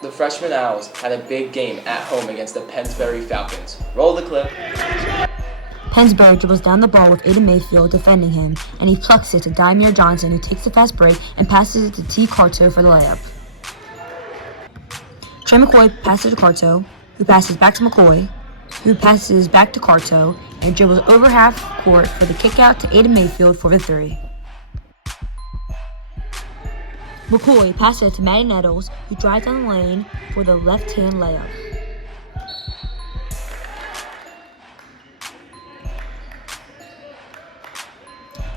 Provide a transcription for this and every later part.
The Freshman Owls had a big game at home against the Pennsbury Falcons. Roll the clip. Pennsbury dribbles down the ball with Aiden Mayfield defending him, and he plucks it to Dymere Johnson, who takes the fast break and passes it to T. Carto for the layup. Trey McCoy passes to Carto, who passes back to McCoy, who passes back to Carto, and dribbles over half court for the kickout to Aiden Mayfield for the three. McCoy passes it to Matty Nettles, who drives down the lane for the left-hand layup.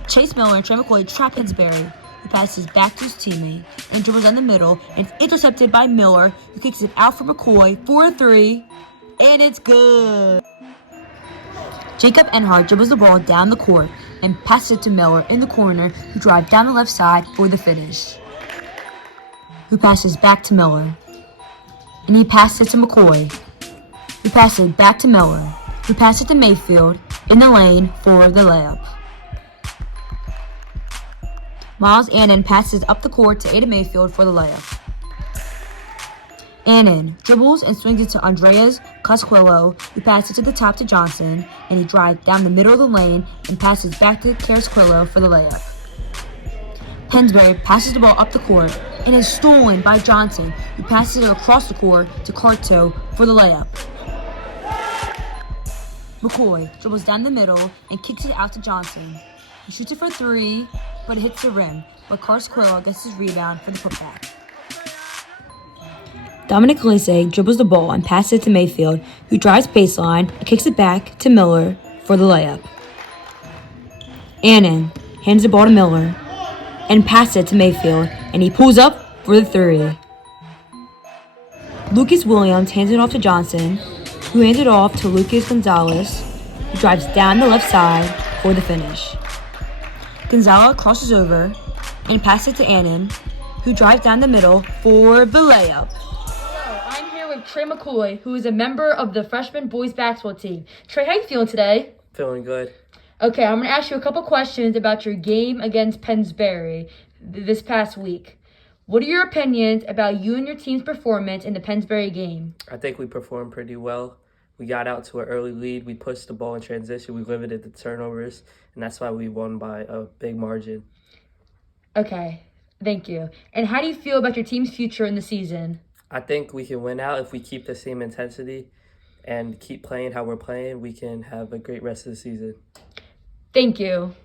Chase Miller and Trey McCoy trap Pennsbury, who passes back to his teammate and dribbles down the middle, and it's intercepted by Miller, who kicks it out for McCoy for a three, and it's good. Jacob Enhart dribbles the ball down the court and passes it to Miller in the corner, who drives down the left side for the finish. Who passes back to Miller, and he passes it to McCoy, who passes it back to Miller, who passes it to Mayfield in the lane for the layup. Miles Annan passes up the court to Aiden Mayfield for the layup. Annan dribbles and swings it to Andreas Casquillo, who passes to the top to Johnson, and he drives down the middle of the lane and passes back to Casquillo for the layup. Pennsbury passes the ball up the court and is stolen by Johnson, who passes it across the court to Carto for the layup. McCoy dribbles down the middle and kicks it out to Johnson. He shoots it for three, but it hits the rim, but Casquillo gets his rebound for the putback. Dominic Lissig dribbles the ball and passes it to Mayfield, who drives baseline and kicks it back to Miller for the layup. Annan hands the ball to Miller and passes it to Mayfield, and he pulls up for the three. Lucas Williams hands it off to Johnson, who hands it off to Lucas Gonzalez, who drives down the left side for the finish. Gonzalez crosses over and passes it to Annan, who drives down the middle for the layup. Hello, I'm here with Trey McCoy, who is a member of the Freshman boys basketball team. Trey, how you feeling today? Feeling good. Okay, I'm going to ask you a couple questions about your game against Pennsbury this past week. What are your opinions about you and your team's performance in the Pennsbury game? I think we performed pretty well. We got out to an early lead. We pushed the ball in transition. We limited the turnovers, and that's why we won by a big margin. Okay, thank you. And how do you feel about your team's future in the season? I think we can win out if we keep the same intensity and keep playing how we're playing. We can have a great rest of the season. Thank you.